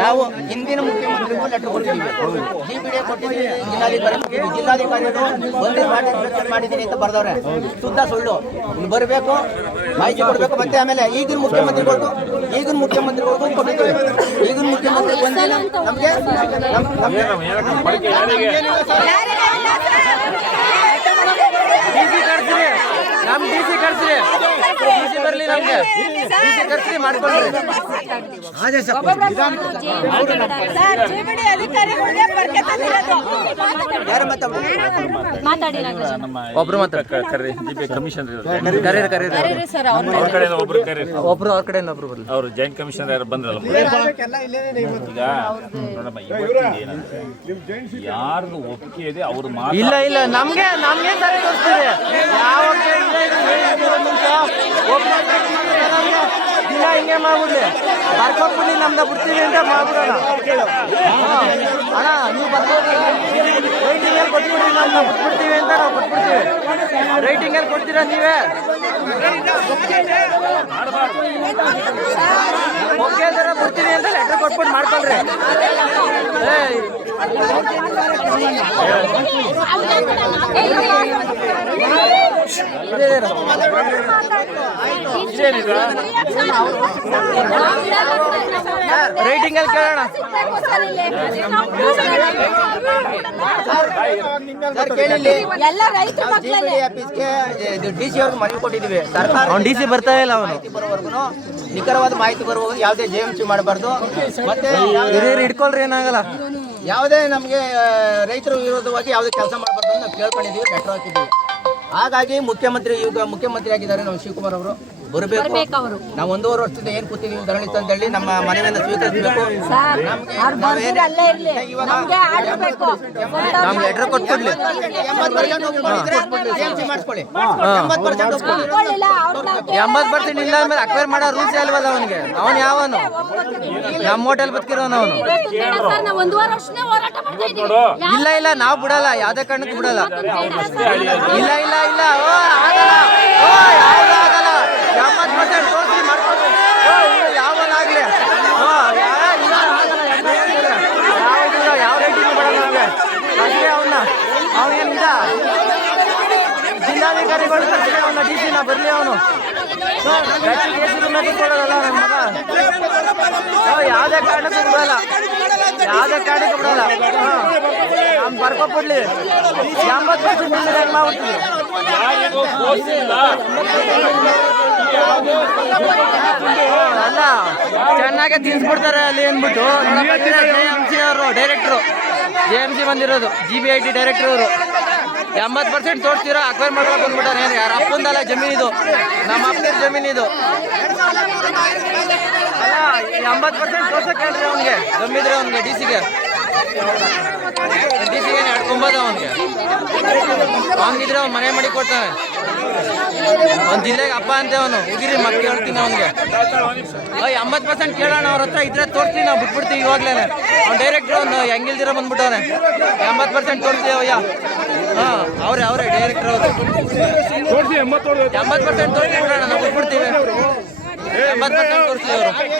ನಾವು ಹಿಂದಿನ ಮುಖ್ಯಮಂತ್ರಿಗೂ ಲೆಟರ್ ಕೊಡ್ತೀವಿ, ಜಿಬಿಡಿ ಕೊಟ್ಟಿದ್ದೀವಿ, ಜಿಲ್ಲಾಧಿಕಾರಿಗಳು ಒಂದೇ ಮಾಡಿದ್ದೀನಿ ಅಂತ ಬರ್ದವ್ರೆ. ಶುದ್ಧ ಸುಳ್ಳು. ಬರಬೇಕು, ಮಾಹಿತಿ ಕೊಡಬೇಕು. ಮತ್ತೆ ಆಮೇಲೆ ಈಗಿನ ಮುಖ್ಯಮಂತ್ರಿಗಳಿಗೂ ಕೊಟ್ಟಿದ್ದೀವಿ. ಈಗಿನ ಮುಖ್ಯಮಂತ್ರಿ ಬಂದಿಲ್ಲ ನಮಗೆ ಡಿಸಿ ಕರ್ಸ್ರಿ ಬರಲಿ, ನಮ್ಗೆ ಡಿಸಿ ಕರ್ಸ್ರಿ ಮಾಡ್ಕೊಳ್ರಿ. ಒಬ್ರು ಮಾತ್ರ ಒಬ್ರು ಅವ್ರ ಕಡೆ ಒಬ್ರು ಬರ್ಲಿ. ಅವರು ಜಾಯಿಂಟ್ ಕಮಿಷನರ್ ಯಾರು ಬಂದ್ರಲ್ಲ, ಈಗ ಯಾರ್ದು ಒಪ್ಪಿಗೆ ಇದೆ ಅವ್ರು ಇಲ್ಲ ಇಲ್ಲ ನಮ್ಗೆ ಸರಿ ತೋರಿಸ್ತೀವಿ. ಯಾವ ದಿನ ಹಿಂಗೆ ಮಾಡ್ಬಿಡ್ಲಿ, ಬರ್ಕೊಟ್ಬಿಡ್ಲಿ, ನಮ್ದ ಬಿಡ್ತೀವಿ ಅಂತ ಮಾಡ್ಬಿಡೋಣ. ಅಣ್ಣ ನೀವು ರೈಟಿಂಗ್ ಅಲ್ಲಿ ಕೊಟ್ಬಿಡ್ರಿ, ನಮ್ನ ಬಿಟ್ಬಿಡ್ತೀವಿ ಅಂತ ನಾವು ಕೊಟ್ಬಿಡ್ತೀವಿ. ರೈಟಿಂಗ್ ಅಲ್ಲಿ ಕೊಡ್ತೀರಾ ನೀವೇ? ಓಕೆ ಥರ ಬಿಡ್ತೀವಿ ಅಂತ ಲೆಟರ್ ಕೊಟ್ಬಿಟ್ಟು ಮಾಡ್ಕೊಳ್ರಿ. ರೈಟಿಂಗ್ ಅಲ್ಲಿ ಕೇಳೋಣ. ಡಿಸಿ ಅವ್ರಿಗೆ ಮನವಿ ಕೊಟ್ಟಿದ್ದೀವಿ. ಸರ್ಕಾರ ಡಿಸಿ ಬರ್ತಾ ಇಲ್ಲ, ಅವನು ಬರೋವರೆಗೂ ನಿಖರವಾದ ಮಾಹಿತಿ ಬರುವಾಗ ಯಾವುದೇ JMC ಮಾಡಬಾರ್ದು. ಮತ್ತೆ ಇಟ್ಕೊಳ್ರಿ, ಏನಾಗಲ್ಲ. ಯಾವುದೇ ನಮಗೆ ರೈತರ ವಿರೋಧವಾಗಿ ಯಾವುದೇ ಕೆಲಸ ಮಾಡಬಾರ್ದು ಅಂತ ನಾವು ಕೇಳ್ಕೊಂಡಿದ್ದೀವಿ, ಲೆಟರ್ ಹಾಕಿದ್ದೀವಿ. ಹಾಗಾಗಿ ಮುಖ್ಯಮಂತ್ರಿ ಆಗಿದ್ದಾರೆ ನಮ್ಮ ಶಿವಕುಮಾರ್ ಅವರು, ಬರಬೇಕು. ನಾವು 1.5 ವರ್ಷದಿಂದ ಏನ್ ಕೂತಿದ್ದೀವಿ ಧರಣಿ ತಂದೇಳಿ ನಮ್ಮ ಮನವಿಯನ್ನು ಸ್ವೀಕರಿಸಬೇಕು. ಲೆಟರ್ ಕೊಟ್ಬಿಡ್ಲಿ. 80% ಇಲ್ಲ ಅಂದ್ರೆ ಅಕ್ವೈರ್ ಮಾಡೋ ರೂಲ್ಸ್ ಅಲ್ವಲ್ಲ ಅವನಿಗೆ. ಅವನು ಯಾವನು ನಮ್ಮ ಹೋಟೆಲ್ ಬದುಕಿರೋನು ಅವನು. ಇಲ್ಲ ಇಲ್ಲ ನಾವು ಬಿಡಲ್ಲ, ಯಾವ್ದೇ ಕಾರಣಕ್ಕೂ ಬಿಡಲ್ಲ. ಇಲ್ಲ ಇಲ್ಲ ಇಲ್ಲ ಆಗಲ್ಲ. 80% ತೋರಿಸಿ ಮಾಡ್ಕೊಂಡು ಯಾವನಾಗ್ಲಿ ಯಾವ ರೇಟಿಂಗ್ ಮಾಡಲ್ಲ ನಮಗೆ. ಅಷ್ಟೇ ಅವನೇನಿಲ್ಲ, ಜಿಲ್ಲಾಧಿಕಾರಿಗಳು ಕರ್ಸಿದ್ರೆ ಅವನ ಡಿಸಿನ ಬರಲಿ. ಅವನು ಕೊಡೋದಲ್ಲ ನನ್ನ ಮಗ. ಯಾವುದೇ ಕಾರಣಕ್ಕೂ ಬಿಡಲ್ಲ, ನಮ್ಮ ಬರ್ಕೊಬಿಡ್ಲಿ. 80% ಹೆಂಗ್ ಮಾಡ್ಬಿಡ್ತೀವಿ. ಅಲ್ಲ ಚೆನ್ನಾಗೆ ತಿನ್ಸ್ಬಿಡ್ತಾರೆ ಅಲ್ಲಿ ಅಂದ್ಬಿಟ್ಟು. JMC ಅವರು ಡೈರೆಕ್ಟ್ರು, JMC ಬಂದಿರೋದು GBIT ಡೈರೆಕ್ಟರ್ ಅವರು. 80% ತೋರಿಸ್ತೀರೋ ಅಕ್ವೈರ್ ಮಾಡ್ಕೊಂಡು ಬಂದ್ಬಿಟ್ಟಾರೆ. ಯಾರ ಅಪ್ಪಂದಲ್ಲ ಜಮೀನಿದು, ನಮ್ಮ ಅಪ್ಪನ ಜಮೀನಿದು. ಅಲ್ಲ 80% ತೋರ್ಸಕ್ಕೆ ಹೇಳ್ರಿ ಅವನಿಗೆ, ಗಮ್ಮಿದ್ರೆ ಅವನಿಗೆ ಡಿಸಿಗೆ ನಡ್ಕೊಂಬೋದು. ಅವನಿಗಿದ್ರೆ ಅವ್ನು ಮನೆ ಮಾಡಿ ಕೊಡ್ತಾನೆ. ಅವ್ನ ಜಿಲ್ಲೆಗೆ ಅಪ್ಪ ಅಂತ ಅವನು. ಉಗಿರಿ ಮಕ್ಕಳು ಹೇಳ್ತೀನಿ ಅವನಿಗೆ. 80% ಕೇಳೋಣ, ಅವ್ರ ಹತ್ರ ಇದ್ರೆ ತೋರಿಸ್ತೀವಿ, ನಾವು ಬಿಟ್ಬಿಡ್ತೀವಿ ಇವಾಗ್ಲೇ. ಅವ್ನು ಡೈರೆಕ್ಟ್ರು ಅವ್ನು ಹೆಂಗಿಲ್ದಿರ ಬಂದ್ಬಿಟ್ಟವನೆ. 80% ತೋರಿಸ್ತೀವಿ ಅವಯ್ಯ. ಅವರೇ ಡೈರೆಕ್ಟರ್ ಅವರು. 80% ತೋರಿಸ್ತೀವಿ ಬಿಡೋಣ, ನಾವು ಬಿಟ್ಬಿಡ್ತೀವಿ. 80% ತೋರಿಸ್ತೀವಿ ಅವರು.